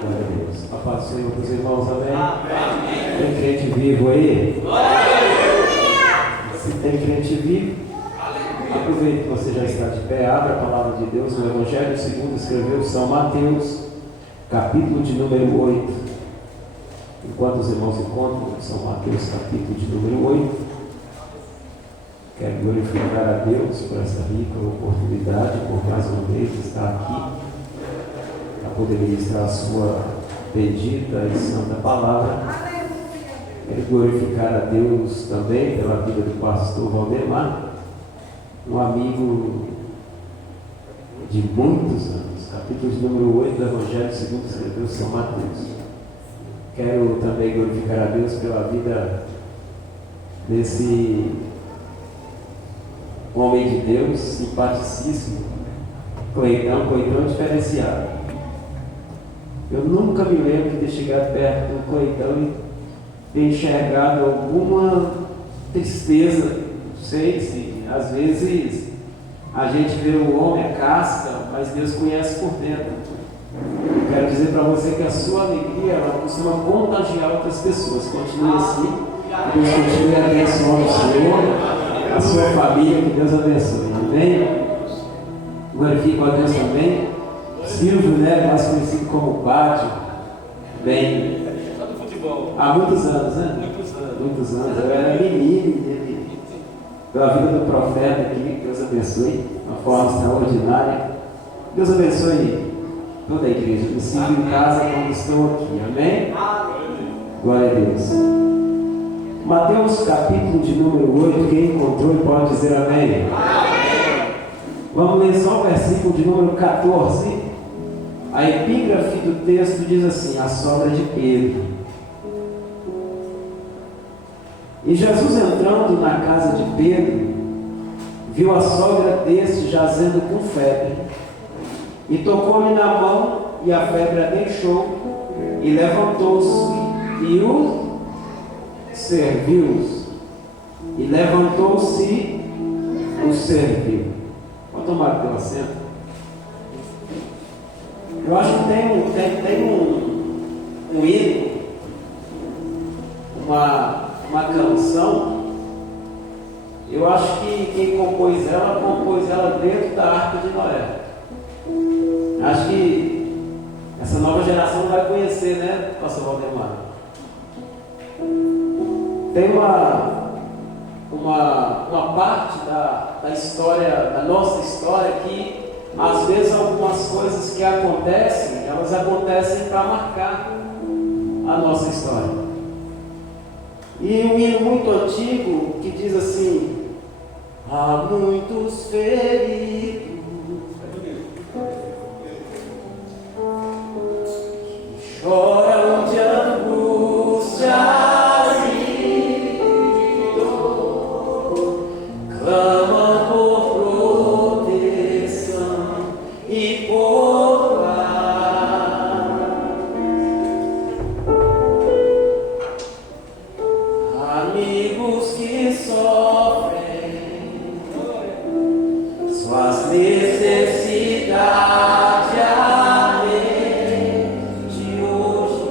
Glória a Deus. A paz do Senhor para os irmãos, amém? Tem crente vivo aí? Se tem crente vivo, aproveite que você já está de pé, abra a palavra de Deus no Evangelho segundo escreveu São Mateus, capítulo de número 8. Enquanto os irmãos encontram São Mateus, capítulo de número 8, quero glorificar a Deus por essa rica oportunidade, por mais uma vez estar aqui, para poder ministrar a sua bendita e santa palavra. Quero glorificar a Deus também pela vida do pastor Valdemar, um amigo de muitos anos, capítulo de número 8 do Evangelho segundo escreveu São Mateus. Quero também glorificar a Deus pela vida desse homem de Deus, simpaticíssimo, Cleitão diferenciado. Eu nunca me lembro de ter chegado perto do Cleitão e ter enxergado alguma tristeza. Não sei se às vezes a gente vê o homem, a casca, mas Deus conhece por dentro. Eu quero dizer para você que a sua alegria ela costuma contagiar outras pessoas. Continue assim, Deus continue abençoando o Senhor, a sua família, que Deus abençoe. Amém? Glorifico a Deus também. Silvio, né, mais conhecido como Bádio, bem, há muitos anos, né? Muitos anos. Eu era menino, pela vida do profeta aqui, Deus abençoe, de uma forma extraordinária. Deus abençoe toda a igreja, do Silvio em casa, como estou aqui, amém? Glória a Deus. Mateus capítulo de número 8, quem encontrou pode dizer amém? Vamos ler só o versículo de número 14. A epígrafe do texto diz assim: a sogra de Pedro. E Jesus, entrando na casa de Pedro, viu a sogra deste jazendo com febre, e tocou-lhe na mão, e a febre a deixou, e levantou-se e o serviu. E levantou-se e o serviu. Vou tomar pelo assento. Eu acho que tem um hino, uma canção. Eu acho que quem compôs ela dentro da Arca de Noé. Acho que essa nova geração vai conhecer, né, pastor Valdemar? Tem uma parte da história, da nossa história, que às vezes algumas coisas que acontecem, elas acontecem para marcar a nossa história. E um hino muito antigo que diz assim: há muitos feridos que choram de angústia e dor, clamam por proteção e por paz. Amigos que sofrem suas necessidades, a mente hoje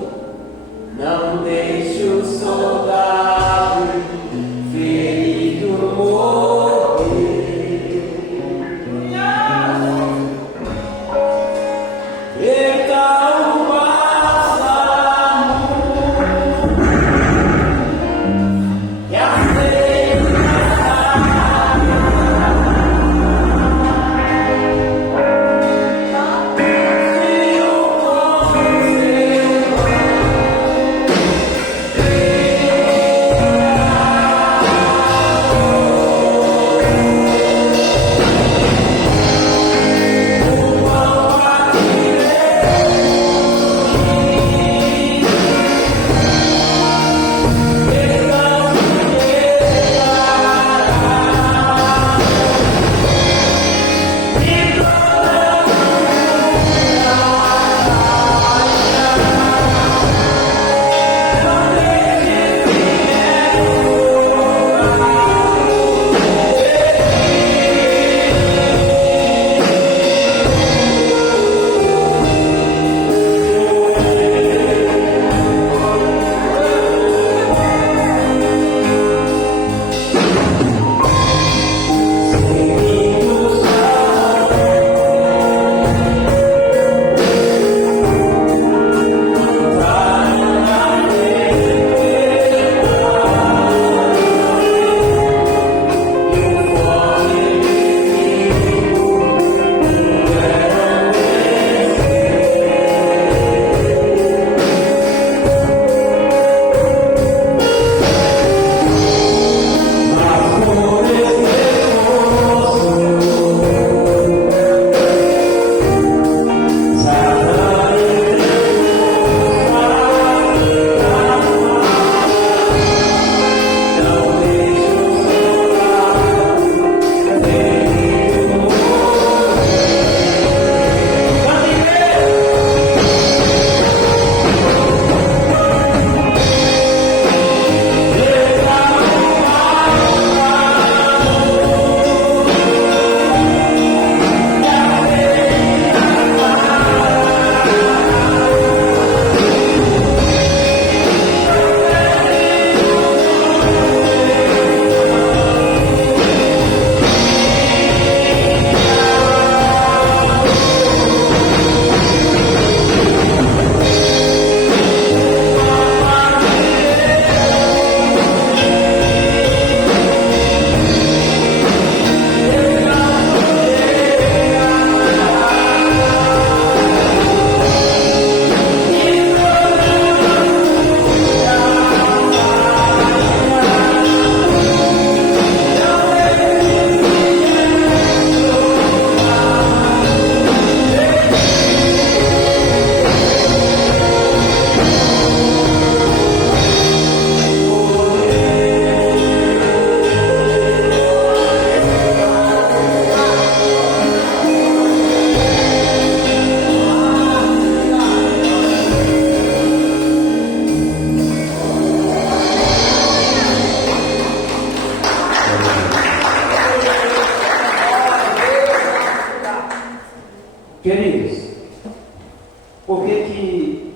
por que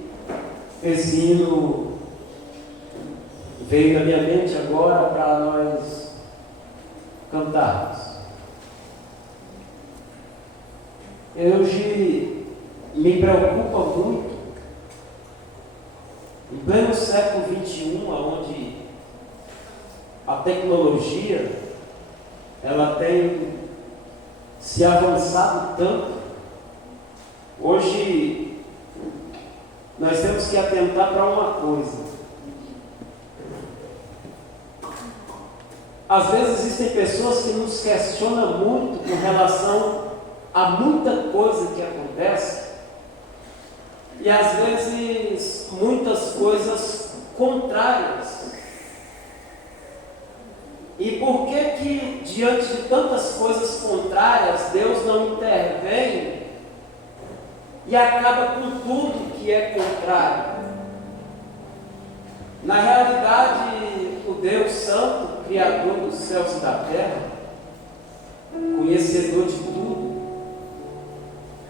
esse hino veio na minha mente agora para nós cantarmos? Hoje me preocupa muito, em pleno século XXI, onde a tecnologia ela tem se avançado tanto. Hoje nós temos que atentar para uma coisa. Às vezes existem pessoas que nos questionam muito com relação a muita coisa que acontece, e às vezes muitas coisas contrárias. E por que diante de tantas coisas contrárias Deus não intervém e acaba com tudo que é contrário? Na realidade, o Deus Santo, Criador dos céus e da terra, conhecedor de tudo,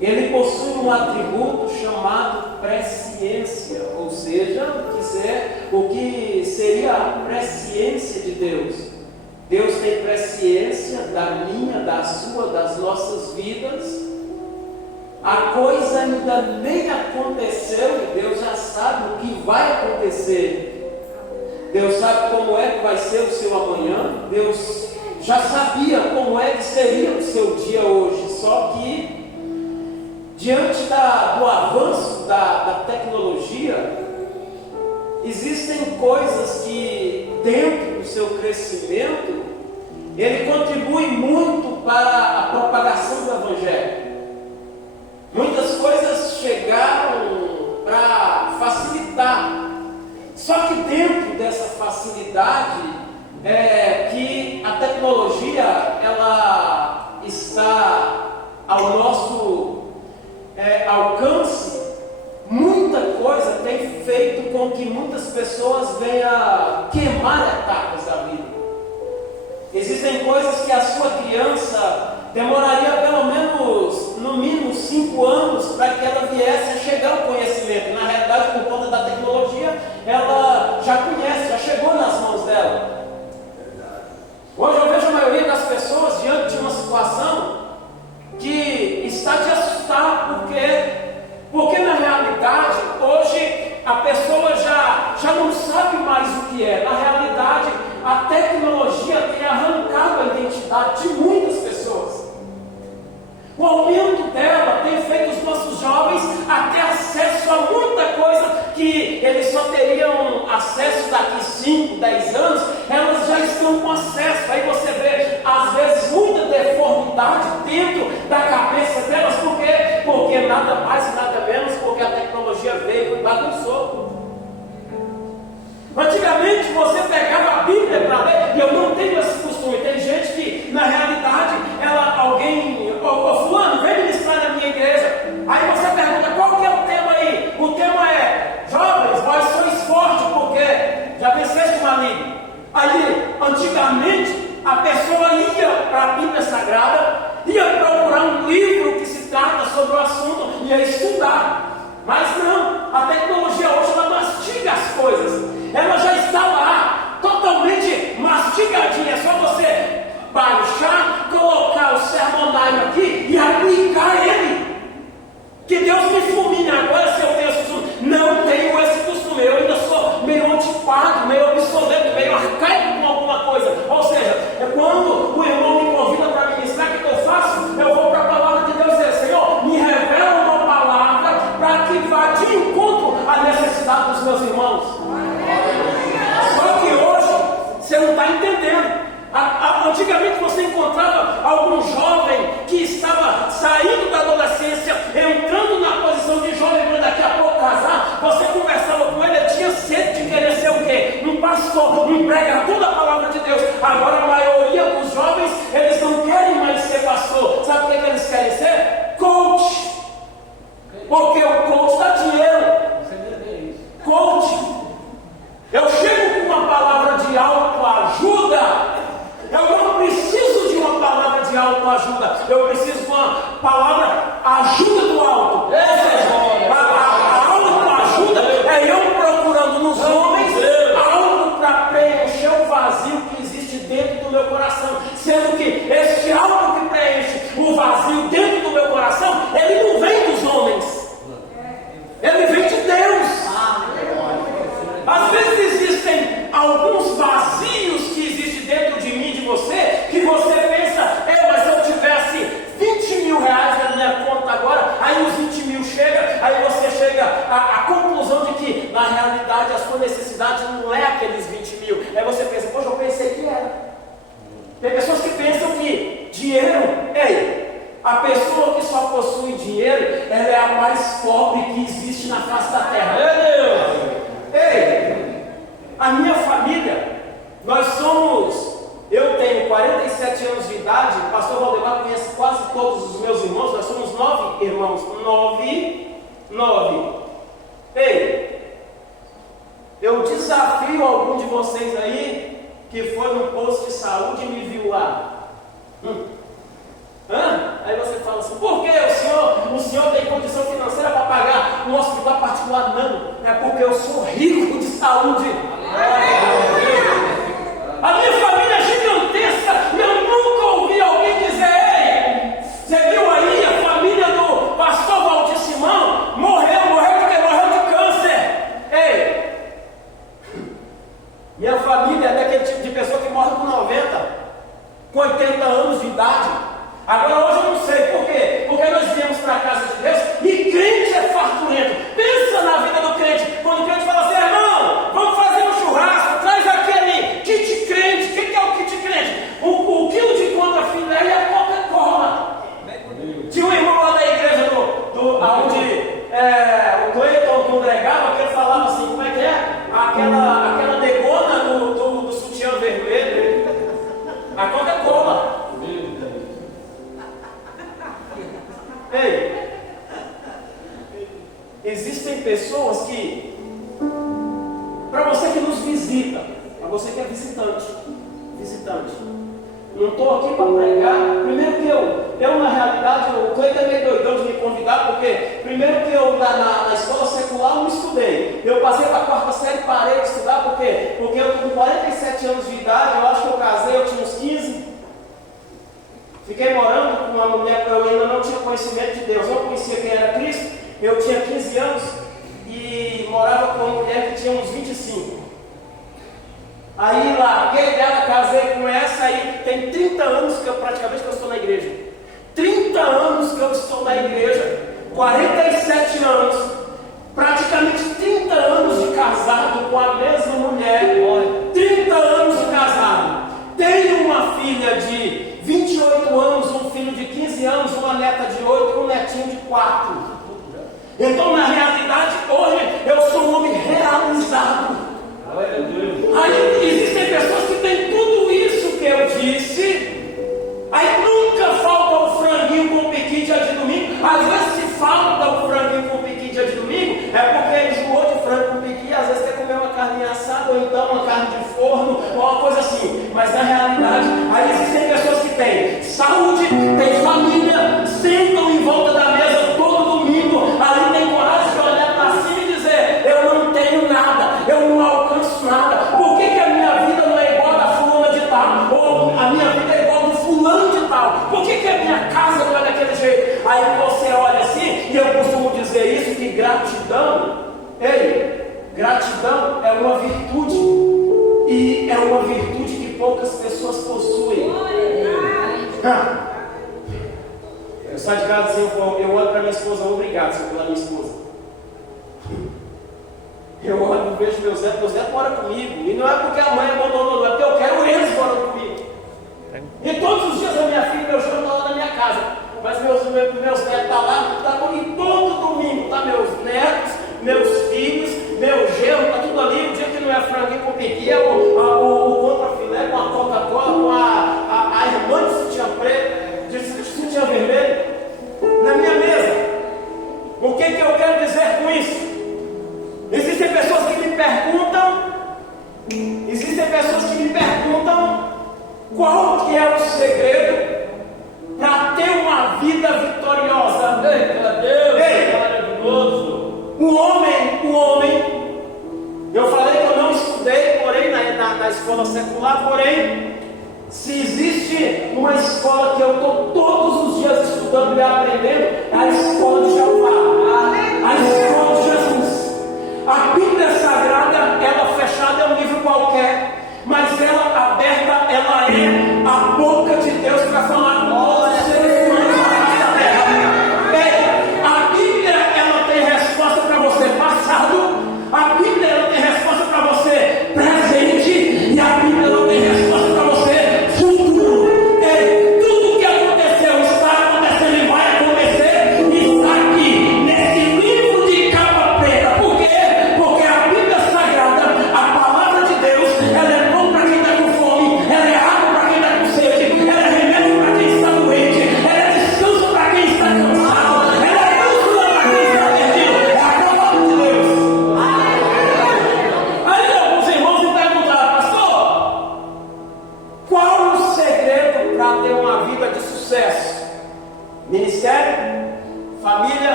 ele possui um atributo chamado presciência, ou seja, o que seria a presciência de Deus. Deus tem presciência da minha, da sua, das nossas vidas. A coisa ainda nem aconteceu e Deus já sabe o que vai acontecer. Deus sabe como é que vai ser o seu amanhã. Deus já sabia como é que seria o seu dia hoje. Só que diante do avanço da tecnologia, existem coisas que, dentro do seu crescimento, ele contribui muito para a propagação do Evangelho. Muitas coisas chegaram para facilitar, só que dentro dessa facilidade que a tecnologia ela está ao nosso alcance, muita coisa tem feito com que muitas pessoas venham queimar etapas da vida. Existem coisas que a sua criança demoraria pelo menos, no mínimo, 5 anos para que ela viesse a chegar ao conhecimento. Na realidade, por conta da tecnologia, ela já conhece, já chegou nas mãos dela. Hoje eu vejo a maioria das pessoas diante de uma situação que está te assustar, porque na realidade, hoje, a pessoa já não sabe mais o que é. Na realidade, a tecnologia tem arrancado a identidade de muitas pessoas. O aumento dela tem feito os nossos jovens a ter acesso a muita coisa que eles só teriam acesso daqui 5, 10 anos, elas já estão com acesso. Aí você vê, às vezes, muita deformidade dentro da cabeça delas, porque nada mais, nada menos, porque a tecnologia veio e bagunçou. Antigamente você pegava a Bíblia para ler, e eu não tenho esse costume. Tem gente que, na realidade, fulano, vem ministrar na minha igreja. Aí você pergunta, qual que é o tema aí? O tema é, jovens, vós sois fortes, porque já venceste o maligno. Aí, antigamente, a pessoa ia para a Bíblia Sagrada, ia procurar um livro que se trata sobre o assunto, ia estudar. Mas não, a tecnologia hoje ela mastiga as coisas. Ela já está lá, totalmente mastigadinha. É só você baixar, colocar o sermonário aqui e aplicar ele. Que Deus me fulmine agora se eu tenho esse costume. Não tenho esse costume. Eu ainda sou meio antipado, meio obsoleto, meio arcaico com alguma coisa. Ou seja, quando o irmão me convida para ministrar, o que eu faço? Eu vou para a palavra de Deus e dizer, Senhor, me revela uma palavra para que vá de encontro à necessidade dos meus irmãos. Só que hoje você não está entendendo. Antigamente você encontrava algum jovem que estava saindo da adolescência, entrando na posição de jovem para daqui a pouco casar. Você conversava com ele, ele tinha sede de querer ser o quê? Um pastor, um pregador da palavra de Deus. Agora a maioria dos jovens, eles não querem mais ser pastor. Sabe o que eles querem ser? Coach. Porque o coach dá dinheiro. Coach. Eu chego com uma palavra de autoajuda. Eu não preciso de uma palavra de autoajuda. Eu preciso de uma palavra ajuda do alto. Ou seja, necessidade não é aqueles 20 mil. Aí você pensa, poxa, eu pensei que era. Tem pessoas que pensam que dinheiro, a pessoa que só possui dinheiro, ela é a mais pobre que existe na face da terra. Meu Deus! A minha família, eu tenho 47 anos de idade, o pastor Valdemar conhece quase todos os meus irmãos, nós somos 9 irmãos, 9. Eu desafio algum de vocês aí, que foi no posto de saúde e me viu lá. Aí você fala assim, por que o senhor tem condição financeira para pagar um hospital particular? Não, é porque eu sou rico de saúde. A minha família é gigantesca, eu nunca ouvi alguém dizer, você viu aí a família do pastor Valdir Simão? Morreu de câncer. Minha família é daquele tipo de pessoa que morre com 90, com 80 anos de idade. Agora hoje eu não sei por quê. Porque nós viemos para a casa de Deus e crente é farturento. Pensa na vida do crente. Quando o crente fala assim, irmão, vamos fazer um churrasco, traz aquele kit crente. O que é o kit crente? O quilo de contra filé e a Coca-Cola. Tinha um irmão lá da igreja onde o Cleiton congregava, que ele falava assim, como é que é? Aquela negona do sutiã vermelho. A Coca-Cola. Existem pessoas que, para você que nos visita, para você que é visitante, não estou aqui para pregar. Primeiro que eu na realidade, o Cleiton é meio doidão de me convidar, porque primeiro que eu na escola secular não estudei. Eu passei para a 4ª série e parei de estudar, porque eu com 47 anos de idade, eu acho que eu casei, eu tinha uns 15. Fiquei morando com uma mulher que eu ainda não tinha conhecimento de Deus, não conhecia quem era Cristo. Eu tinha 15 anos e morava com uma mulher que tinha uns 25. Aí larguei dela, casei com essa, aí tem 30 anos que eu praticamente estou na igreja. 30 anos que eu estou na igreja, 47 anos, praticamente 30 anos de casado com a mesma mulher, 30 anos de casado. Tenho uma filha de 28 anos, um filho de 15 anos, uma neta de 8 e um netinho de 4. Então, na realidade, hoje eu sou um homem realizado. Aí existem pessoas que têm tudo isso que eu disse, aí nunca falta o franguinho com piqui dia de domingo. Às vezes, se falta o franguinho com piqui dia de domingo, é porque enjoou de frango com piqui, às vezes quer comer uma carninha assada, ou então uma carne de forno, ou uma coisa assim. Mas na realidade, aí existem pessoas que têm saúde, têm família, sentam em volta da mesa todo domingo, ali tem coragem de olhar para cima e dizer, eu não tenho nada, eu não alcanço nada. Por que a minha vida não é igual a da fulana de tal? Ou a minha vida é igual do fulano de tal? Por que a minha casa não é daquele jeito? Aí você olha assim, e eu costumo dizer isso, que gratidão, gratidão é uma virtude, e é uma virtude que poucas pessoas possuem. Eu saio de casa assim, eu olho para minha esposa, obrigado, Senhor, pela minha esposa. Eu olho, vejo meus netos moram comigo, e não é porque a mãe abandonou, não é porque eu quero eles morando comigo. E todos os dias a minha filha e meu genro estão lá na minha casa, mas meus netos estão lá, e todo domingo está meus netos, meus filhos, meu genro, está tudo ali. O dia que não é franguinho com piqui, é o contra-filé com a Coca-Cola, com a irmã de sutiã preto, de sutiã vermelho, na minha mesa. O que eu quero dizer com isso? Existem pessoas que me perguntam qual que é o segredo para ter uma vida vitoriosa. O homem, eu falei que eu não estudei, porém na escola secular, porém, se existe uma escola que eu estou todos os dias estudando e aprendendo, é a escola de Jeová, a escola de Jesus. A Bíblia Sagrada, ela fechada é um livro qualquer, mas ela aberta, ela é a boca de Deus para falar com todos os seres humanos da face da terra. A Bíblia, ela tem resposta para você passado, a Bíblia, ela tem resposta para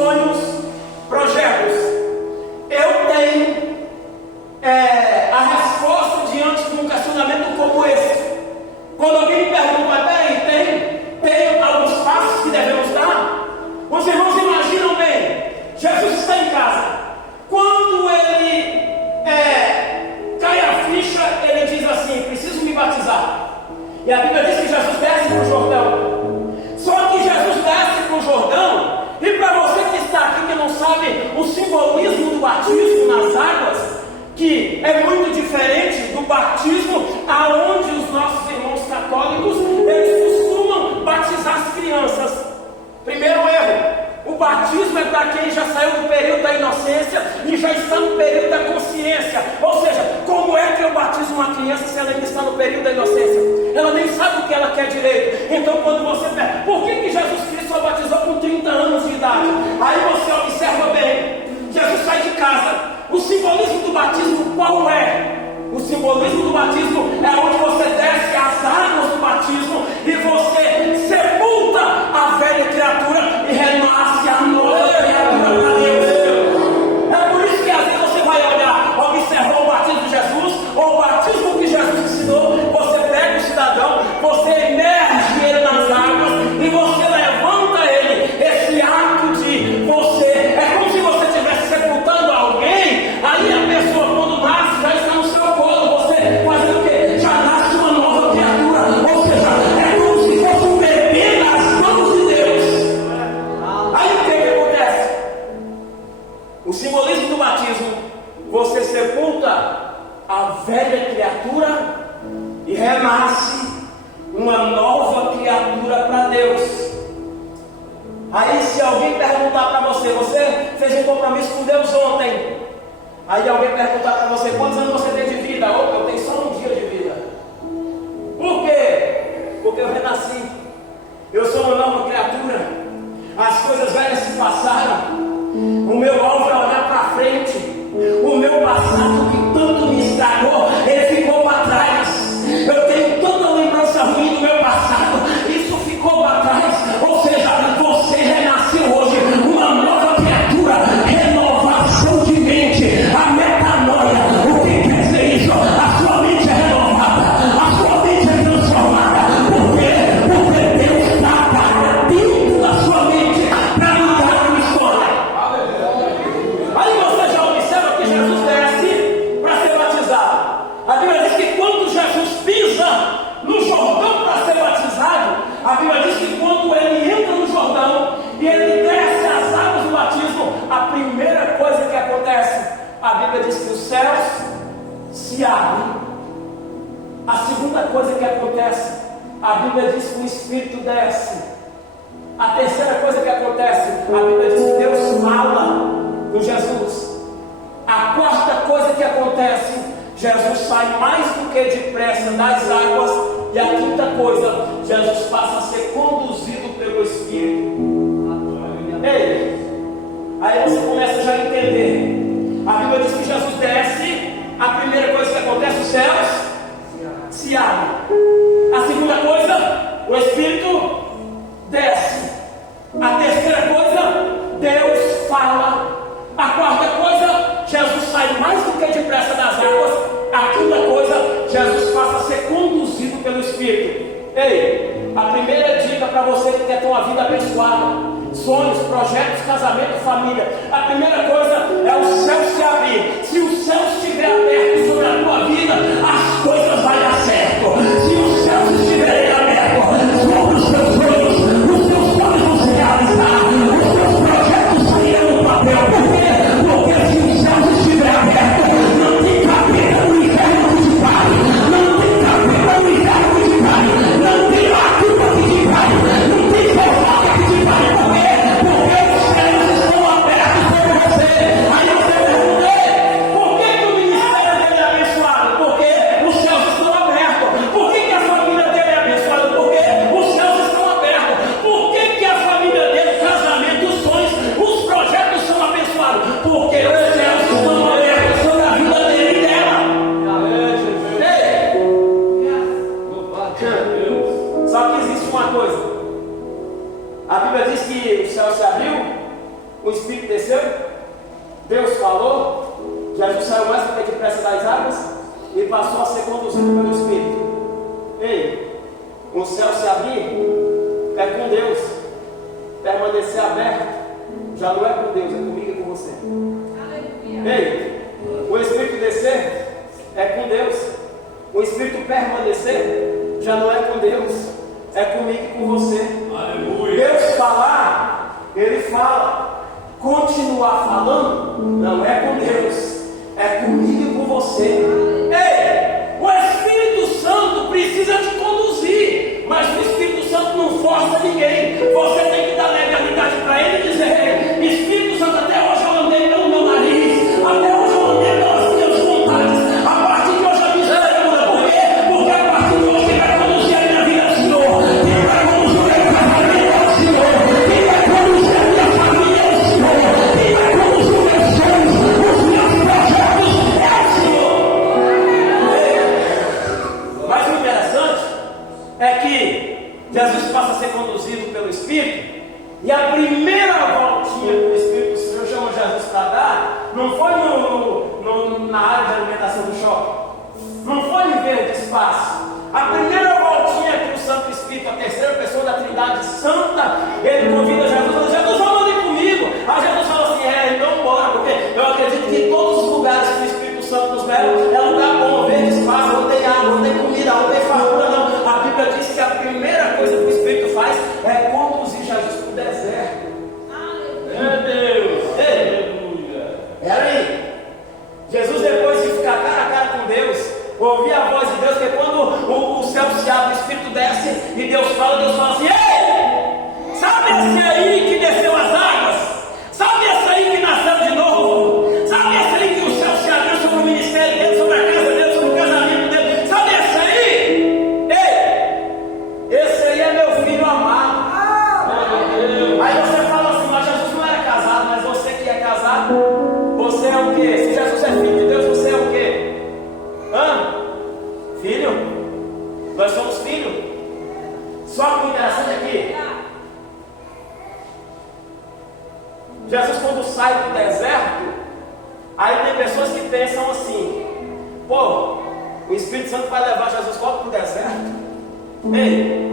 sonhos, projetos. Eu tenho a resposta diante de um questionamento como esse. Quando alguém me pergunta, tem alguns passos que devemos dar? Os irmãos imaginam bem, Jesus está em casa. Quando ele cai a ficha, ele diz assim: preciso me batizar. E a Bíblia diz que Jesus desce para o Jordão. Só que Jesus desce para o Jordão, e para você que está aqui que não sabe o simbolismo do batismo nas águas, que é muito diferente do batismo aonde os nossos irmãos católicos eles costumam batizar as crianças. Primeiro erro: o batismo é para quem já saiu do período da inocência e já está no período da consciência. Ou seja, como é que eu batizo uma criança se ela ainda está no período da inocência? Ela nem sabe o que ela quer direito. Então quando você pergunta, por que Jesus Cristo só batizou com 30 anos de idade? Aí você observa bem, Jesus sai de casa. O simbolismo do batismo qual é? O simbolismo do batismo é onde você desce as águas do batismo e você sepulta a velha criatura e renasce a nova criatura para Deus. É por isso que às vezes você vai olhar, observar o batismo de Jesus, ou o batismo que Jesus ensinou, você pega o cidadão, você emerge ele nas águas e você levanta ele. Esse ato de você, é como se você estivesse sepultando alguém, aí a pessoa quando nasce já está no seu colo, você fazendo o quê? Já nasce uma nova criatura, ou seja, é como se fosse um bebê nas mãos de Deus. Aí o que acontece? O simbolismo do batismo, você sepulta a velha criatura e renasce uma nova criatura para Deus. Aí se alguém perguntar para você, você fez um compromisso com Deus ontem, aí alguém perguntar para você, quantos anos você tem de vida? Opa, eu tenho só um dia de vida. Por quê? Porque eu renasci, eu sou uma nova criatura, as coisas velhas se passaram, o meu alvo é olhar para frente, o meu passado que tanto me estragou, ele ficou para trás. Eu tenho tanta lembrança ruim do meu passado, isso ficou para trás. Ou seja, você renasceu hoje uma nova criatura, renovação de mente, a metanoia. O que quer dizer isso? A sua mente é renovada, a sua mente é transformada. Por quê? Porque Deus trabalha dentro da sua mente para mudar a história. Aí você já observa que Jesus desce para ser batizado. A Bíblia diz que quando Jesus pisa no Jordão para ser batizado, a Bíblia diz que quando ele entra no Jordão e ele desce as águas do batismo, a primeira coisa que acontece, a Bíblia diz que os céus se abrem. A segunda coisa que acontece, a Bíblia diz que o Espírito desce. A terceira coisa que acontece, a Bíblia diz que Deus fala com Jesus. A quarta coisa que acontece, Jesus sai mais do que depressa das águas. E a quinta coisa, Jesus passa a ser conduzido pelo Espírito. Ei, aí você começa já a entender. A Bíblia diz que Jesus desce. A primeira coisa que acontece, os céus se abrem. A segunda coisa, o Espírito desce. A terceira coisa, Deus fala. A quarta coisa, Jesus sai mais do que depressa das águas. A quinta coisa, Jesus passa a ser conduzido pelo Espírito. Ei, a primeira dica para você que quer ter uma vida abençoada, sonhos, projetos, casamento, família, a primeira coisa é o céu se abrir. Se o céu estiver aberto sobre a tua vida, as coisas vão dar certo. Se os céus estiverem abertos sobre os teus sonhos, os teus sonhos vão se realizar, os teus projetos sairão do papel. Por quê? Porque se os céus estiverem abertos, não tem capeta no inferno que te pare, não tem capeta no inferno que te pare, não tem macumba que te pare, não tem fofoca que te pare. Por quê? Porque os céus estão abertos sobre você. Aí eu te perguntei, por que o ministério dele é abençoado? Porque Espírito desceu, Deus falou, Jesus saiu mais depressa das águas e passou a ser conduzido pelo Espírito. Ei, o céu se abrir é com Deus, permanecer aberto já não é com Deus, é comigo e com você. Ei, o Espírito descer é com Deus, o Espírito permanecer já não é com Deus, é comigo e com você. Aleluia. Deus falar, Ele fala. Continuar falando não é com Deus, é comigo e com você. Ei, o Espírito Santo precisa te conduzir, mas o Espírito Santo não força ninguém. Você tem que dar legalidade para ele e dizer: Espírito Santo, até hoje eu andei pelo meu nariz, até hoje eu andei pelas minhas vontades, a partir de hoje a minha escolha. Por quê? Porque a partir de hoje quem vai conduzir a minha vida é o Senhor, quem vai conduzir o meu casamento é o Senhor, quem vai conduzir a minha família é o Senhor, quem vai conduzir os meus sonhos, os meus projetos é o Senhor. Mas o interessante é que Jesus passa a ser conduzido pelo Espírito, e a primeira voltinha que o Espírito do Senhor chama Jesus para dar, não foi na área de alimentação do shopping, não foi em verde espaço. A primeira voltinha que o Santo Espírito, a terceira pessoa da Trindade Santa, ele convida Jesus, fala: Jesus, vamos ali comigo. Aí Jesus fala assim: então bora, porque eu acredito que em todos os lugares que o Espírito Santo nos leva é lugar bom, verde espaço, não tem água, não tem comida, não tem fartura, não. A Bíblia diz que a primeira coisa que o Espírito faz é conduzir Jesus para o deserto. Meu Deus! Aleluia! Peraí! Jesus, depois de ficar cara a cara com Deus, ouvir a voz de Deus, porque quando o céu se abre, o Espírito desce e Deus fala assim: ei! Sabe esse aí que desceu as águas? Sabe esse aí que nasceu de novo? Sabe esse aí que o céu se abriu sobre o ministério dele, sobre a casa dele, sobre o casamento dele? Sabe esse aí? Ei! Esse aí é meu filho amado. Aí você fala assim: mas Jesus não era casado, mas você que é casado, você é o quê? Se Jesus é filho de Deus, você é o quê? Filho? Nós somos filhos. Só que o interessante aqui, Jesus, quando sai do deserto, aí tem pessoas que pensam assim: pô, o Espírito Santo vai levar Jesus logo para o deserto? Ei,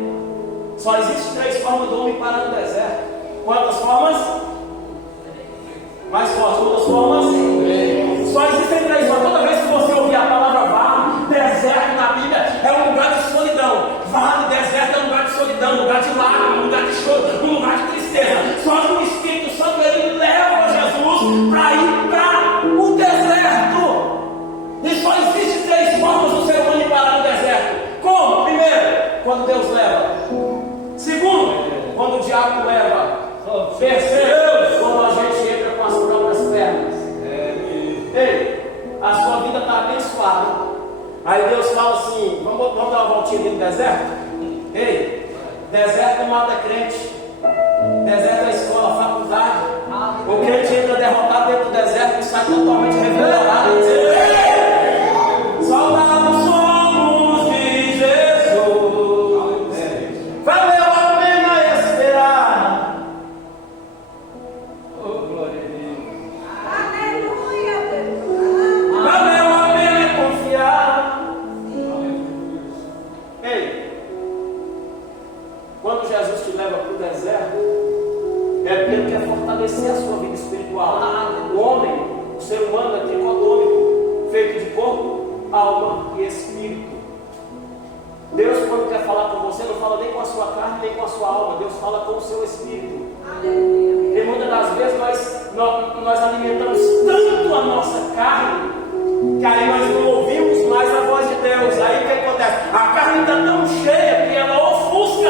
só existem 3 formas do homem parar no deserto. Quantas formas? Mais fortes. Quantas formas? Só existem 3 formas. Toda vez que você ouvir a palavra vale, deserto na Bíblia é um lugar de solidão. Vale, deserto é um lugar de solidão, um lugar de lágrima, um lugar de choro, um lugar de tristeza. Só que o Espírito Santo, ele leva Jesus para ir para o deserto. E só existem 3 formas do ser humano ir parar no deserto. Como? Primeiro, quando Deus leva. Segundo, quando o diabo leva. Terceiro, quando a gente entra com as próprias pernas. Ei, a sua vida está abençoada. Aí Deus fala assim: vamos dar uma voltinha ali no deserto? Ei, deserto não mata crente. Deserto é escola, faculdade. O crente entra derrotado dentro do deserto e sai totalmente revigorado. Soldados somos de Jesus. Valeu a pena esperar. Oh, glória a Deus. Aleluia, Deus. Valeu a pena confiar. Ei, quando Jesus te leva para o deserto, é porque Ele quer fortalecer a sua vida espiritual. O homem, o ser humano, é tricotômico, feito de corpo, alma e espírito. Deus, quando quer falar com você, não fala nem com a sua carne, nem com a sua alma. Deus fala com o seu espírito. E muitas das vezes nós alimentamos tanto a nossa carne, que aí nós não ouvimos mais a voz de Deus. Aí o que acontece? A carne está tão cheia que ela ofusca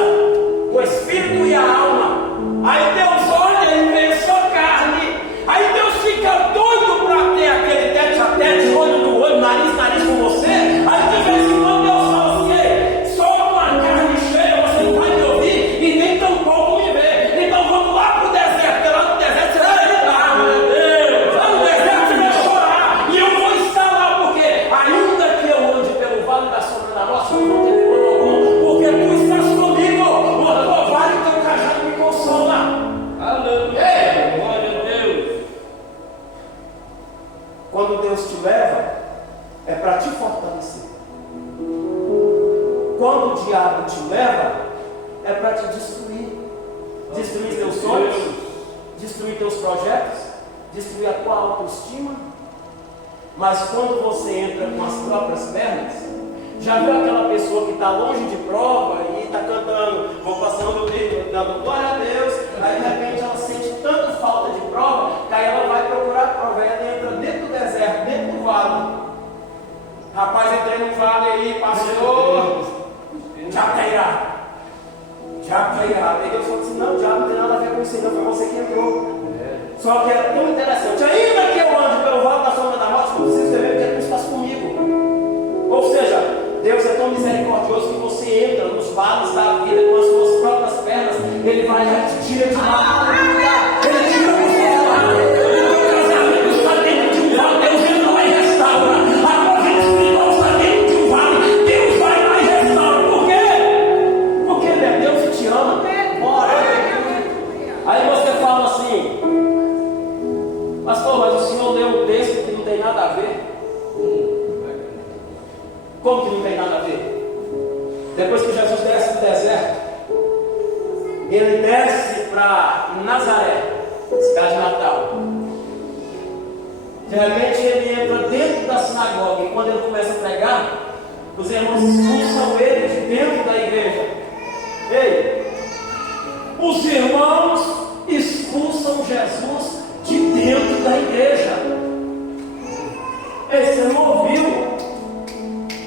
o espírito e a alma. Aí Deus olha e vê só carne. Aí Deus fica doido para ter aquele tete a tete, olho no olho, nariz com você. Aí de vez em quando Deus fala assim: só com a carne cheia você não vai me ouvir e nem tampouco me ver. Então vamos lá para o deserto, porque lá no deserto você vai gritar, meu Deus. Lá no deserto você vai chorar. E eu vou estar lá, porque ainda que eu ande pelo vale da sombra da morte, eu não tenho medo algum, porque tu estás comigo. O teu vale e o teu cajado me consola. Aleluia. diabo te leva é para te destruir. Destruir teus sonhos, destruir teus projetos, destruir a tua autoestima. Mas quando você entra com as próprias pernas, já viu aquela pessoa que está longe de prova e está cantando, vou passando o livro, dando glória a Deus, aí de repente ela sente tanto falta de prova, que aí ela vai procurar prova, e ela entra dentro do deserto, dentro do vale. Rapaz, entrei no vale aí, pastor, já está irado. Aí Deus falou assim, não, já não tem nada a ver com isso, não, foi você que entrou. Só que era tão interessante, ainda que eu ande pelo vale da sombra da morte, não preciso saber o que Cristo faz comigo. Ou seja, Deus é tão misericordioso que você entra nos vales da vida com as suas próprias pernas, Ele vai lá e te tira de lá. Ele tira você de lá. O teu casamento está dentro de um vale, Deus ainda vai restaurar. A tua vida espiritual está dentro de um vale, Deus vai lá e restaura. Por quê? Porque Ele é Deus e te ama. Bora. Aí você fala assim, pastor, mas o senhor leu um texto que não tem nada a ver. Como que não tem nada a ver? Depois que Jesus desce do deserto, ele desce para Nazaré, cidade natal. De repente ele entra dentro da sinagoga e quando ele começa a pregar, os irmãos expulsam ele de dentro da igreja. Ei, os irmãos expulsam Jesus de dentro da igreja. Ei, você não ouviu?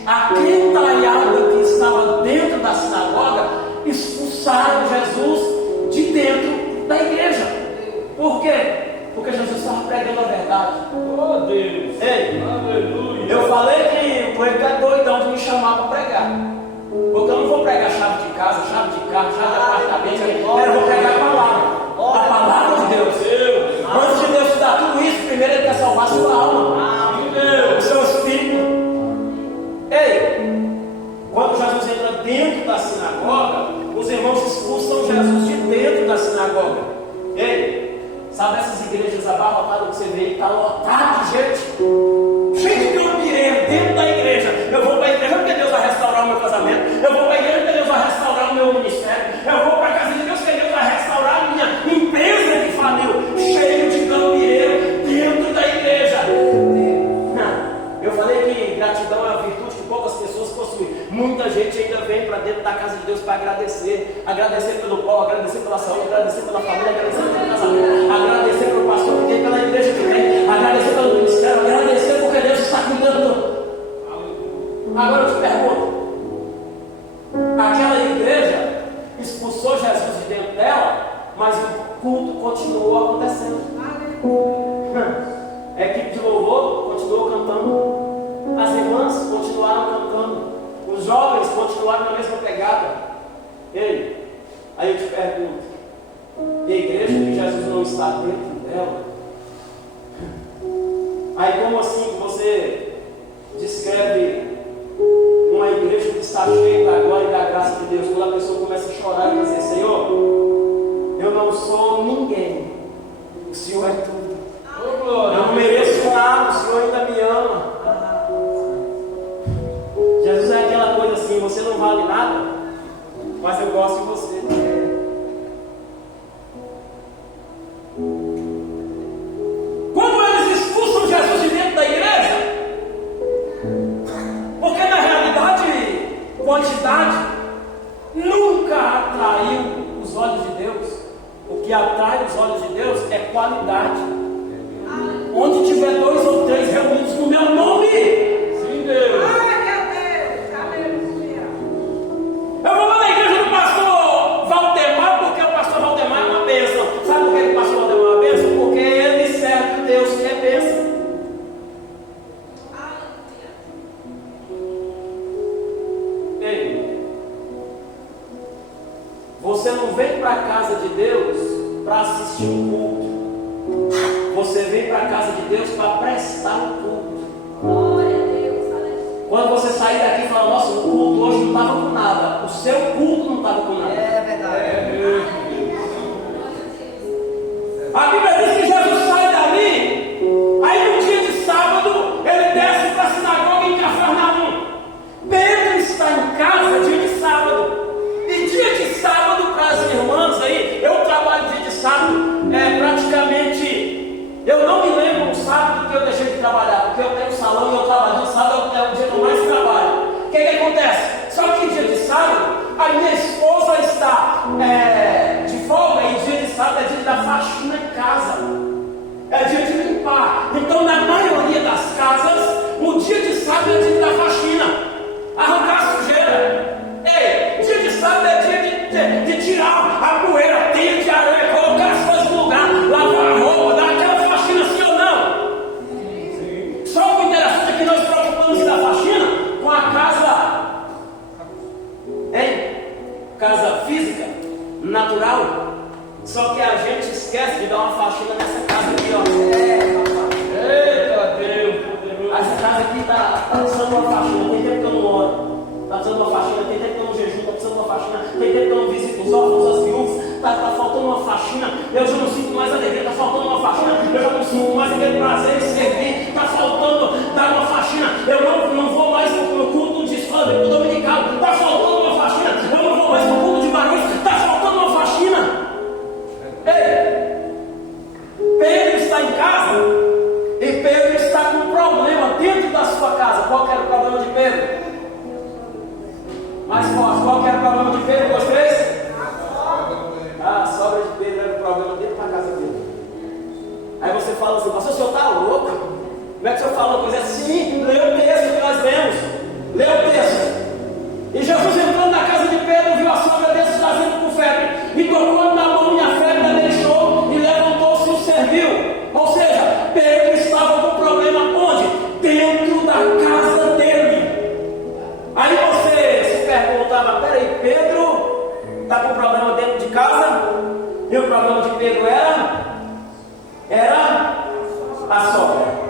A critalhada que estava dentro da sinagoga expulsaram Jesus de dentro da igreja. Por quê? Porque Jesus estava pregando a verdade. Oh Deus! Ei, aleluia! Eu falei que o Coelho é doidão de me chamar para pregar. Porque eu não vou pregar chave de casa, chave de carro, chave de apartamento. Eu vou pregar a palavra. A palavra de Deus. Antes de Deus te dar tudo isso, primeiro Ele quer salvar a sua alma, o seu espírito. Ei, quando Jesus entra dentro da sinagoga, os irmãos expulsam Jesus de dentro da sinagoga. Ei, sabe essas igrejas abarrotadas que você vê e está lotado de gente? Cheio de lampireiro dentro da igreja. Eu vou para a igreja porque Deus vai restaurar o meu casamento. Eu vou para a igreja porque Deus vai restaurar o meu ministério. Eu vou para a casa de Deus porque Deus vai restaurar a minha empresa que faliu. Cheio de lampireiro dentro da igreja. Eu falei que gratidão é uma virtude que poucas pessoas possuem. Muita gente ainda vem para dentro da casa de Deus para agradecer. Agradecer pelo pão, agradecer pela saúde, agradecer pela família, agradecer pelo casamento, agradecer pelo pastor que tem, pela igreja que tem, agradecer pelo ministério, agradecer porque Deus está cuidando. Agora eu te pergunto, aquela igreja expulsou Jesus de dentro dela, mas o culto continuou acontecendo. A equipe de louvor continuou cantando, as irmãs continuaram cantando, os jovens continuaram na mesma pegada. Ei, aí eu te pergunto, e a igreja que Jesus não está dentro dela? Aí como assim você descreve uma igreja que está cheia da glória e da graça de Deus, quando a pessoa começa a chorar e dizer, Senhor, eu não sou ninguém, o Senhor é tudo. Eu não mereço nada, o Senhor ainda me ama. Jesus é aquela coisa assim, você não vale nada, mas eu gosto de você. Quando eles expulsam Jesus de dentro da igreja, porque na realidade, quantidade nunca atraiu os olhos de Deus. O que atrai os olhos de Deus é qualidade. Onde tiver 2 ou 3 reunidos no meu nome, sim, Deus. Eu vou lá na igreja do pastor Valdemar, porque o pastor Valdemar é uma bênção. Sabe por que o pastor Valdemar é uma bênção? Porque ele serve Deus que é bênção. Ei, você não vem para a casa de Deus para assistir um culto. Você vem para a casa de Deus para prestar um culto. Glória a Deus. Quando você sair daqui e falar, nossa, o culto hoje não estava com nada, o seu culto não estava com nada. É verdade. A Bíblia diz que Jesus sai dali, aí no dia de sábado, ele desce para a sinagoga em Cafarnaum. Pedro está em casa dia de sábado. trabalho. Dia de sábado é o dia que eu mais trabalho. O que acontece? Só que dia de sábado, a minha esposa está de folga e dia de sábado é dia da faxina em casa. É dia de limpar. Então, na maioria das casas, o dia de sábado é dia da faxina. Arrancar a sujeira. Ei, dia de sábado é dia de tirar a poeira, teia de areia, colocar as coisas no lugar, lavar a roupa, dar aquela faxina, sim ou não? Sim. Só o interessante é que nós preocupamos da faxina com a casa física, natural. Só que a gente esquece de dar uma faxina nessa casa aqui, ó. Eita Deus! Essa casa aqui tá precisando de uma faxina. Tem tempo que eu não oro, tá precisando de uma faxina. Tem tempo que eu não jejum, tá precisando de uma faxina. Tem tempo que eu não visito os órfãos, as viúvas, tá faltando uma faxina. Eu já não sinto mais alegria, tá faltando uma faxina. Eu já não sinto mais aquele prazer de servir, tá faltando dar uma faxina. Eu não vou mais no culto de escola, no dominical, tá faltando uma faxina. Eu não vou mais no culto de varões, tá faltando uma faxina. Ei, Pedro está em casa e Pedro está com um problema dentro da sua casa. Qual que era o problema de Pedro? Mais forte, qual que era o problema de Pedro? Vocês? A sogra de Pedro era o problema dentro da casa dele. Aí você fala assim, pastor, o senhor está louco? Como é que o senhor fala uma coisa assim? Lê o texto que nós vemos. Lê o texto. E Jesus entrando na casa de Pedro, viu a sogra dele trazendo com febre, e tocou na mão e a febre da deixou, e levantou-se e o serviu. Ou seja, Pedro estava com problema onde? Dentro da casa dele. Aí você se perguntava, peraí, Pedro está com problema dentro de casa? E o problema de Pedro era a sogra.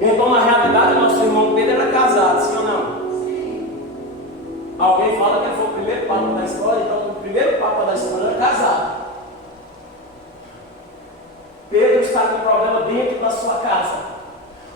Então, na realidade, nosso irmão Pedro era casado, sim ou não? Alguém fala que ele foi o primeiro papa da história, então o primeiro papa da história era casado. Pedro está com um problema dentro da sua casa.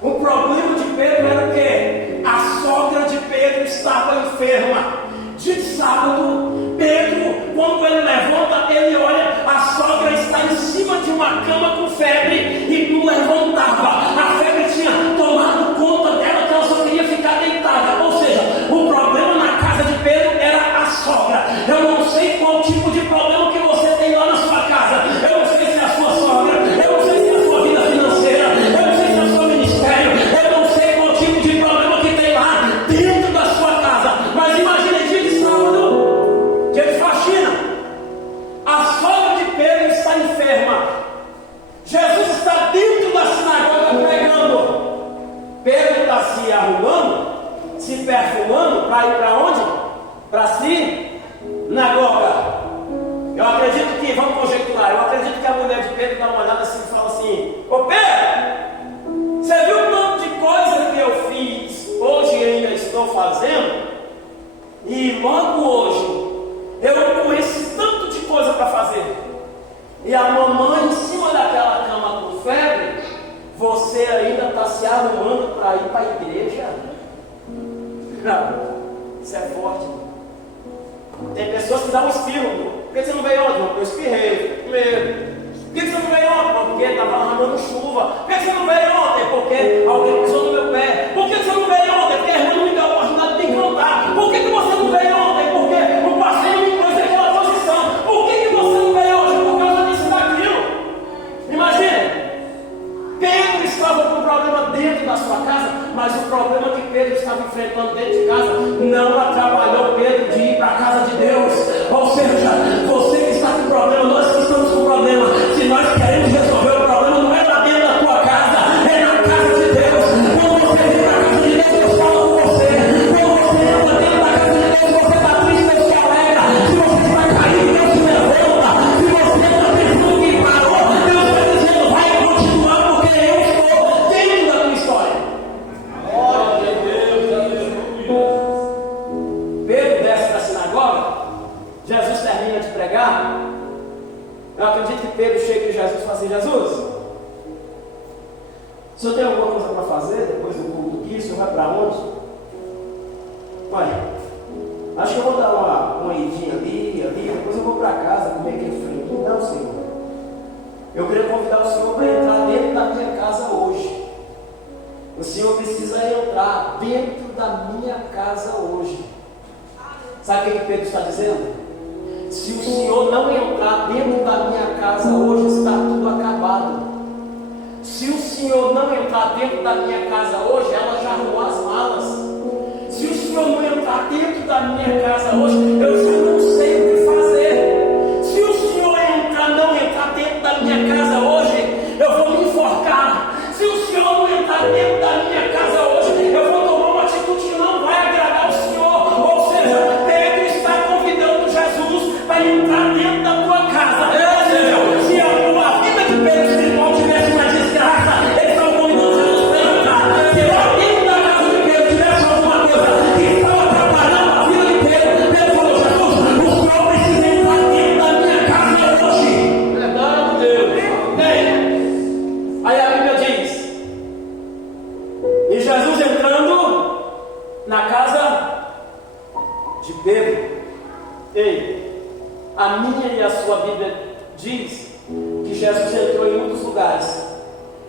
O problema de Pedro era o quê? A sogra de Pedro estava enferma. De sábado, Pedro, quando ele levanta, ele olha, a sogra está em cima de uma cama com febre e não levantava. A febre tinha tomado conta dela, que ela só queria ficar deitada. Ou seja, o problema na casa de Pedro era a sogra. Eu não sei qual tipo de problema que você tem lá na sua casa. Eu não sei se é a sua sogra, eu não sei se é a sua vida financeira, eu não sei se é o seu ministério, eu não sei qual tipo de problema que tem lá dentro da sua casa. Mas imagine dia de sábado, dia de faxina. A sogra de Pedro está enferma. Jesus está dentro da sinagoga pregando. Pedro está se arrumando, se perfumando para ir para onde? Para a sinagoga. Eu acredito que, vamos conjecturar, eu acredito que a mulher de Pedro dá uma olhada assim e fala assim: ô Pedro, você viu o tanto de coisa que eu fiz, hoje ainda estou fazendo? E logo hoje eu conheci tanto de coisa para fazer. E a mamãe em cima daquela cama com febre, você ainda está se arrumando para ir para a igreja? Não, isso é forte. Tem pessoas que dão um espirro. Por que você não veio ontem? Eu espirrei, com medo. Por que você não veio ontem? Porque estava arrancando chuva. Por que você não veio ontem? Porque alguém pisou no meu pé. Por que você não veio ontem? Porque a irmã não me deu a oportunidade de cantar. Por que você não veio ontem? Porque o pastor me pôs naquela posição. Por que você não veio hoje? Por causa disso e daquilo. Imagine, Pedro estava com um problema dentro da sua casa, mas o problema que Pedro estava enfrentando dentro de casa não atrapalhou Pedro de ir para a casa de Deus. Ou seja, você que está com problema, nós que estamos com problema, se nós queremos resolver o problema, não é lá dentro da tua casa, é na casa de Deus. Quando você vem para a casa de Deus, Deus fala com você. Quando você entra dentro da casa de Deus, você está triste, Deus te alegra. Se você está caído, Deus te levanta. Se você está pensando que parou, Deus está dizendo, vai continuar, porque eu estou dentro da tua história. Glória a Deus, aleluia. Pedro desce da sinagoga, Jesus termina de pregar. Eu acredito que Pedro chega e Jesus fala assim: Jesus, o senhor tem alguma coisa para fazer depois do culto aqui? O senhor vai para onde? Olha, acho que eu vou dar uma idinha ali, depois eu vou para casa comer aquele franguinho. Não, Senhor, eu queria convidar o Senhor para entrar dentro da minha casa hoje. O Senhor precisa entrar dentro da minha casa hoje. Sabe o que Pedro está dizendo? Se o Senhor não entrar dentro da minha casa hoje, está tudo acabado. Se o Senhor não entrar dentro da minha casa hoje, ela já arrumou as malas. Se o Senhor não entrar dentro da minha casa hoje, eu já não sei o que fazer. Se o Senhor não entrar dentro da minha casa hoje, eu vou me enforcar. Se o Senhor não entrar dentro da minha casa hoje, eu vou tomar uma atitude que não vai agradar o Senhor. Ou seja, Pedro está convidando Jesus para entrar dentro da tua casa. Se a vida de Pedro espiritual tivesse uma desgraça, eles estão convidando Jesus para entrar. Se lá dentro da casa de Pedro tivesse alguma coisa que estava atrapalhando a vida de Pedro, Pedro falou: Jesus, o Senhor precisa entrar dentro da minha casa hoje. Verdade, Deus. Aí a Bíblia diz: e Jesus entrando na casa de Pedro. A minha e a sua Bíblia diz que Jesus entrou em muitos lugares.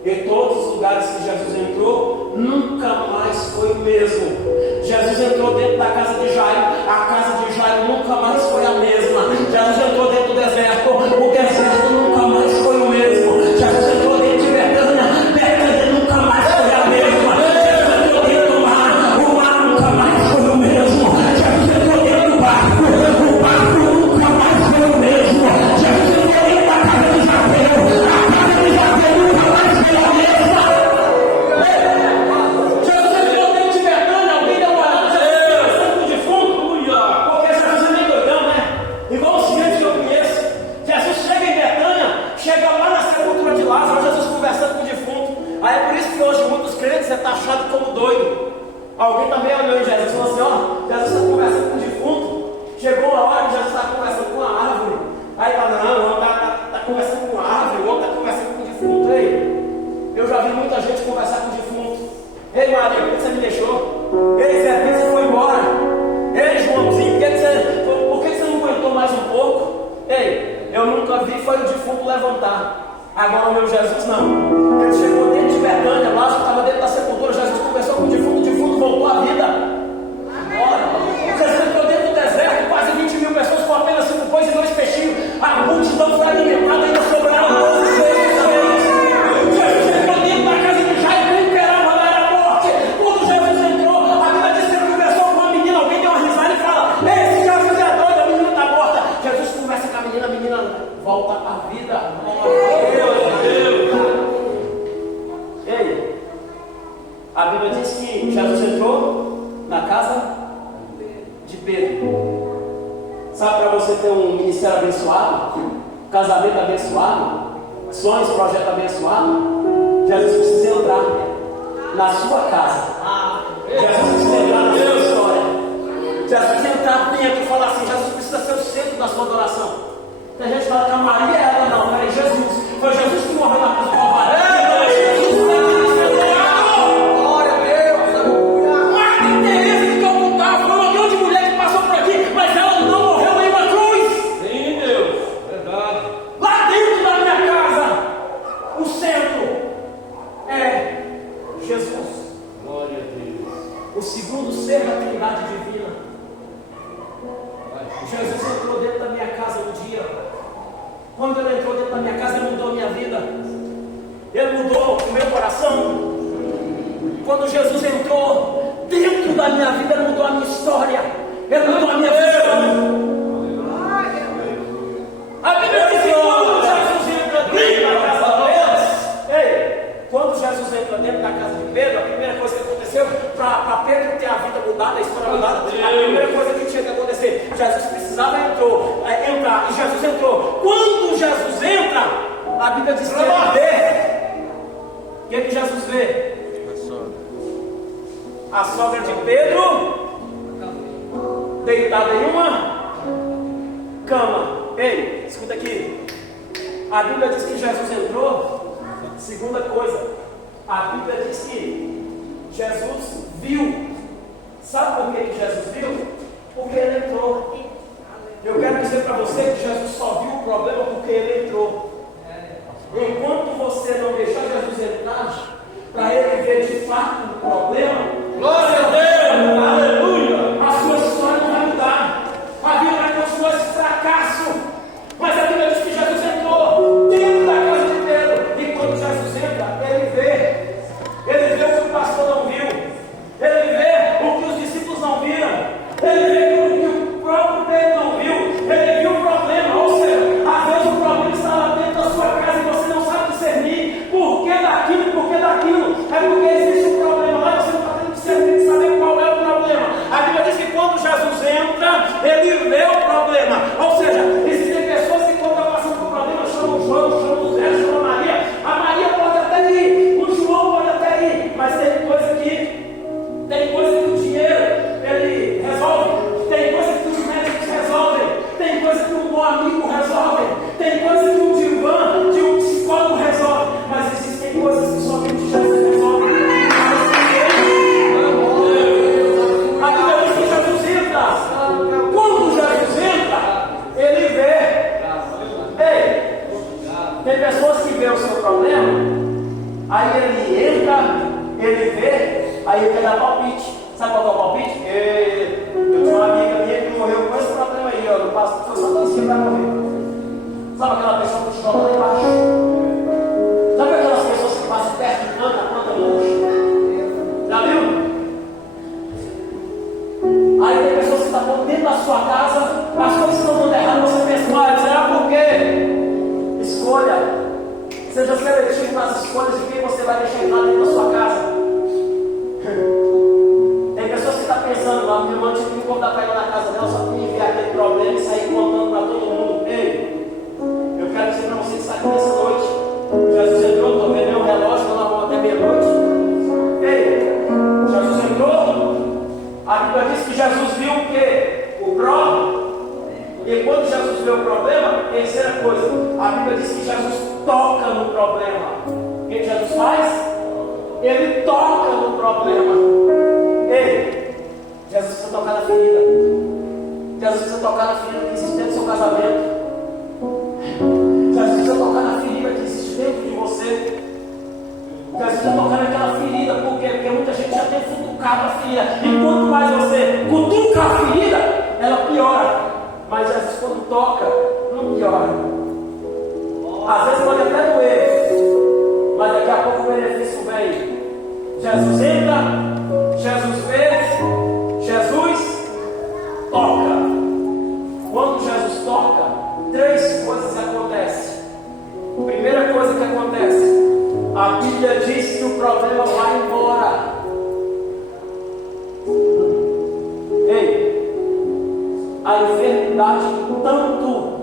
E todos os lugares que Jesus entrou, nunca mais foi o mesmo. Jesus entrou dentro da casa de Jairo, a casa de Jairo nunca mais foi a mesma. Jesus entrou dentro do deserto, o deserto nunca mais foi o mesmo. Jesus entrou dentro de Betânia, Betânia nunca mais foi a mesma. Jesus entrou dentro do mar, o mar nunca mais foi o mesmo. Jesus entrou dentro do barco, o barco nunca mais foi o mesmo. Jesus entrou dentro da casa de Zaqueu, a casa de Zaqueu nunca mais foi a mesma. Jesus entrou dentro de Betânia, alguém deu uma olhada, Jesus entrou no defunto, porque Jesus é meio doidão, né? Igual os clientes que eu conheço. Jesus chega em Betânia, chega lá na sepultura de Lázaro, Jesus conversando com o defunto. Aí é por isso que hoje muitos crentes é taxado como doido. Alguém também olhou em Jesus e falou assim: ó, Jesus está conversando com o defunto. Chegou uma hora que Jesus está conversando com uma árvore. Aí fala: não, o homem está conversando com uma árvore, o homem está conversando com o defunto. Ei, eu já vi muita gente conversar com o defunto. Ei, Maria, por que você me deixou? Ei, Zé, por que você foi embora? Ei, Joãozinho, por que você não aguentou mais um pouco? Ei, eu nunca vi foi o defunto levantar. Agora o meu Jesus não. Ele chegou dentro de Betânia, Lázaro estava dentro da sepultura, Jesus conversou com o defunto voltou à vida. Agora, Jesus entrou dentro do deserto, quase 20 mil pessoas com apenas 5 pães e 2 peixinhos. A multidão foi alimentada e ainda sobraram 12 vezes. Jesus entrou dentro da casa de Jairo, não imperava lá era morte. Quando Jesus entrou, a Bíblia diz que ele conversou com uma menina, alguém deu uma risada e fala: esse Jesus é doido, a menina está morta. Jesus conversa com a menina volta à vida. Ei, a Bíblia diz que Jesus entrou na casa de Pedro. Sabe, para você ter um ministério abençoado, casamento abençoado, sonhos, projeto abençoado, Jesus precisa entrar na sua casa. Jesus precisa entrar na sua história. Jesus precisa entrar dentro e falar assim: Jesus precisa ser o centro da sua adoração. Tem gente que fala que a Maria é ela, não, peraí, Jesus. Foi Jesus que morreu na cruz do Calvário. Glória a Deus, aleluia. Marta Teresa que eu contava, foi uma grande mulher que passou por aqui, mas ela não morreu em uma cruz. Sim, Deus, verdade. Lá dentro da minha casa, o centro é Jesus. Glória a Deus. O segundo ser da Trindade divina. Jesus entrou dentro da minha casa um dia. Quando ele entrou dentro da minha casa, ele mudou a minha vida. Ele mudou o meu coração. Quando Jesus entrou dentro da minha vida, ele mudou a minha história. Ele mudou a minha visão. A Bíblia diz que quando Jesus entra dentro da casa de Pedro, quando Jesus entra dentro da casa de Pedro, a primeira coisa que aconteceu, para Pedro ter a vida mudada, a história mudada, a primeira coisa que tinha que acontecer, Jesus precisava entrar, e Jesus entrou. Quando Jesus entra, a Bíblia diz que ele vê. O que Jesus vê? A sogra de Pedro deitada em uma cama. Ei, escuta aqui. A Bíblia diz que Jesus entrou. Segunda coisa, a Bíblia diz que Jesus viu. Sabe por que Jesus viu? Porque ele entrou. Eu quero dizer para você que Jesus só viu o problema porque ele entrou. Enquanto você não deixar Jesus entrar, para ele ver de fato o problema, glória É porque existe um problema lá e você não está tendo que saber qual é o problema. A Bíblia diz que quando Jesus entra, ele vê o problema. Ou seja, existem pessoas que quando estão passando por problema, chamam o João, chamam o Zé, chamam a Maria. A Maria pode até ir, o João pode até ir, mas tem coisa que o dinheiro ele resolve, tem coisa que os médicos resolvem, tem coisa que um bom amigo resolve, tem coisa que um divã, que um psicólogo resolve, mas existem coisas que somente Jesus resolve. A Bíblia diz que Jesus entra. Quando Jesus entra, ele vê. Ei, tem pessoas que vê o seu problema, aí ele entra, ele vê, aí ele quer dar palpite. Sabe qual é o palpite? Eu tinha uma amiga minha que morreu com esse problema aí, ó. No passado, foi só 2 dias para morrer. Sabe aquela pessoa que te joga lá embaixo? Sabe aquelas pessoas que passam perto de planta, a planta murcha? Já viu? Aí tem pessoas que estão dentro da sua casa, as coisas estão dando errado, você pensa, mas será por quê? Escolha. Seja seletivo nas escolhas de quem você vai deixar entrar dentro da sua casa. Tem pessoas que estão pensando, a minha irmã tinha que me contar para ir na casa dela só para me enviar aquele problema e sair contando para todo mundo. Ei, eu quero dizer para você que está aqui nessa noite. Jesus entrou, estou vendo o relógio, nós vamos até meia-noite. Ei, Jesus entrou. A Bíblia diz que Jesus viu o quê? O problema. E quando Jesus vê o problema, terceira coisa, a Bíblia diz que Jesus toca no problema. O que Jesus faz? Ele toca no problema. Ei, Jesus precisa tocar na ferida. Jesus precisa tocar na ferida que existe dentro do seu casamento. Jesus precisa tocar na ferida que existe dentro de você. Jesus precisa tocar naquela ferida, porque muita gente já tem futucado a ferida. E quanto mais você cutuca a ferida, ela piora. Mas Jesus, quando toca, não piora. Às vezes pode até doer, mas daqui a pouco o benefício vem. Jesus entra, Jesus vê, Jesus toca. Quando Jesus toca, 3 coisas acontecem. Primeira coisa que acontece, a Bíblia diz que o problema vai embora. Ei, a enfermidade tanto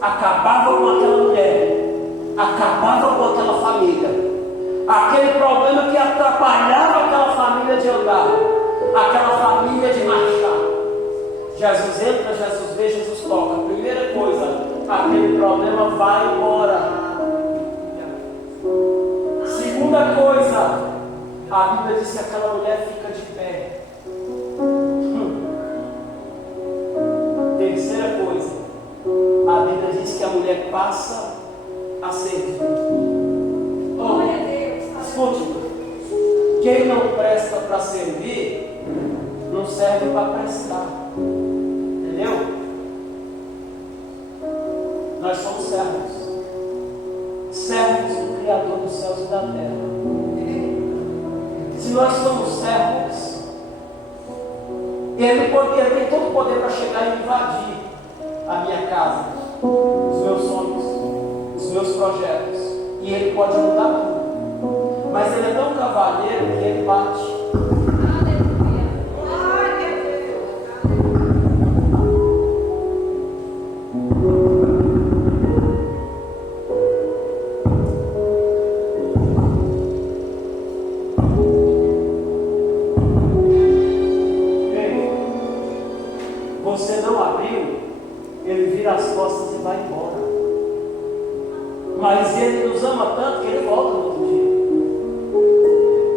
acabava com aquela mulher, acabava com aquela família. Aquele problema que atrapalhava aquela família de andar, aquela família de marchar. Jesus entra, Jesus vê, Jesus toca. Primeira coisa, aquele problema vai embora. Segunda coisa, a Bíblia diz que aquela mulher fica de pé. Terceira coisa, a Bíblia diz que a mulher passa a servir. Escute, quem não presta para servir, não serve para prestar. Entendeu? Nós somos servos. Servos do Criador dos céus e da terra. Se nós somos servos, Ele tem todo o poder para chegar e invadir a minha casa, os meus sonhos, os meus projetos. E Ele pode mudar tudo. Mas Ele é tão cavalheiro que Ele bate. Você não abriu, Ele vira as costas e vai embora. Mas Ele nos ama tanto que Ele volta no outro dia.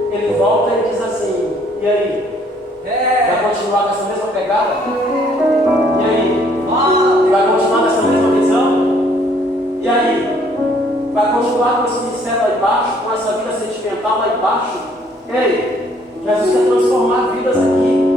Ele volta e diz assim: e aí? Vai continuar com essa mesma pegada? E aí? Vai continuar nessa mesma visão? E aí? Vai continuar com esse ministério lá embaixo? Com essa vida sentimental lá embaixo? Ei, Jesus quer transformar vidas aqui.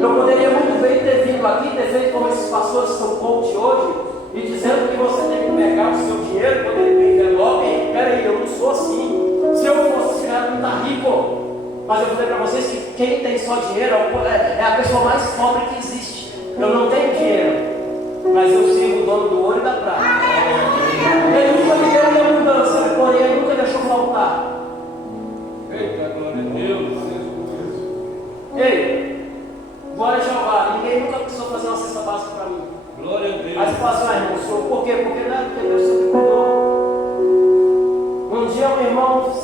Eu poderia muito bem ter vindo aqui, ter feito como esses pastores que são coach hoje, e dizendo que você tem que pegar o seu dinheiro quando ele tem envelope. Peraí, eu não sou assim. Se eu fosse, eu não estar rico. Mas eu falei para vocês que quem tem só dinheiro é a pessoa mais pobre que existe. Eu não tenho dinheiro, mas eu sirvo o dono do ouro e da prata. Ele nunca me deu minha abundância, porém ele nunca deixou faltar. irmão,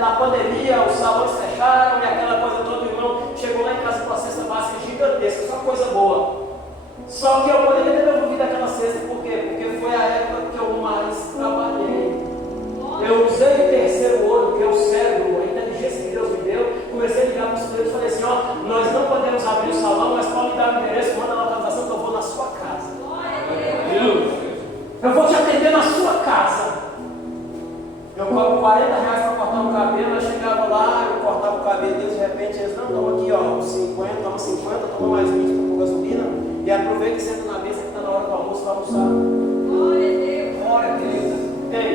na pandemia, os salões fecharam e aquela coisa toda, o irmão chegou lá em casa com uma cesta básica gigantesca, só coisa boa. Só que eu poderia ter devolvido aquela cesta, por quê? Porque foi a época que eu mais trabalhei. Eu usei o terceiro olho, que é o cérebro, a inteligência que Deus me deu. Comecei a ligar para os clientes e falei assim: ó, nós não podemos abrir o salão, mas pode me dar o endereço, manda a localização que eu vou na sua casa. Eu vou te atender na sua casa. Eu cobro R$40 para cortar o cabelo. Eu chegava lá, eu cortava o cabelo deles, de repente eles: não, toma aqui, ó, 50, toma 50, toma mais 20 para pôr gasolina. E aproveita e senta na mesa que está na hora do almoço para almoçar. Glória a Deus. Glória a Deus. Ei,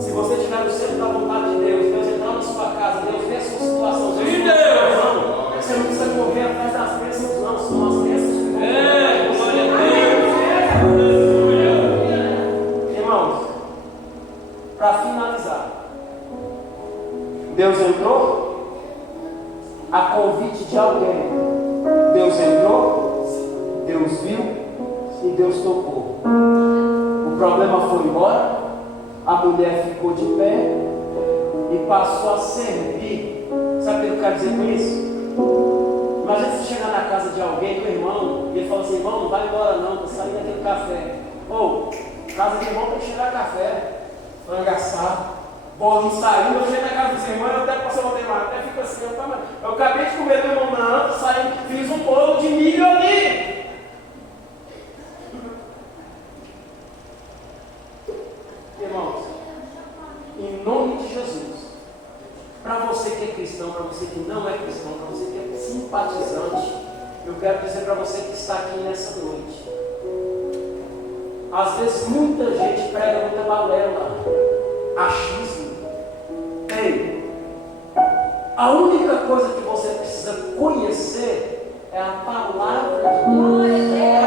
se você estiver no centro da vontade de Deus, Deus entrar na sua casa, Deus vê a sua situação, Deus vê a sua situação, você não precisa correr atrás das bênçãos, não, são as bênçãos. Glória a Deus. Irmãos, para finalizar, Deus entrou a convite de alguém. Deus entrou, Deus viu e Deus tocou. O problema foi embora, a mulher ficou de pé e passou a servir. Sabe o que eu quero dizer com isso? Imagina você chegar na casa de alguém, do irmão, e ele fala assim: irmão, não vai embora não, está saindo aquele café. Ou, casa de irmão tem que chegar café. Frango assado, bolinho saindo, eu chego na casa dos irmãos, eu até passo a bater mais, até fico assim, eu acabei de comer do irmão, não, saí, fiz um bolo de milho ali. Irmãos, em nome de Jesus, para você que é cristão, para você que não é cristão, para você que é simpatizante, eu quero dizer para você que está aqui nessa noite. Às vezes muita gente prega muita balela, achismo. Ei, a única coisa que você precisa conhecer é a palavra de Deus.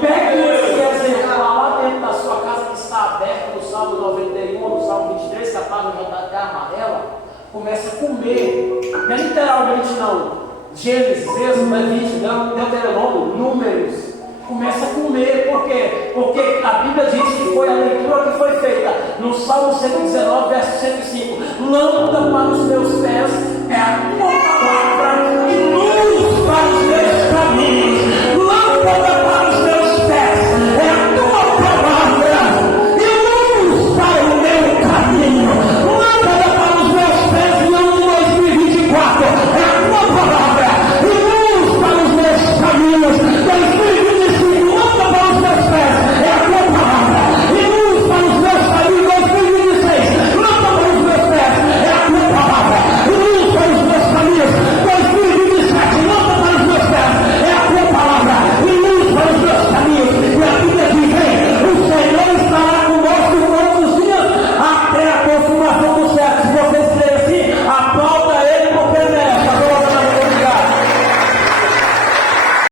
Pegue esse exemplar lá dentro da sua casa que está aberta no Salmo 91 ou no Salmo 23, que a página já está até amarela. Comece a comer. Não é literalmente não. Gênesis, Êxodo, Levítico, Deuteronômio, Números. Começa a comer, por quê? Porque a Bíblia diz que foi a leitura que foi feita no Salmo 119, verso 105: lâmpada para os meus pés é a tua palavra e luz para os meus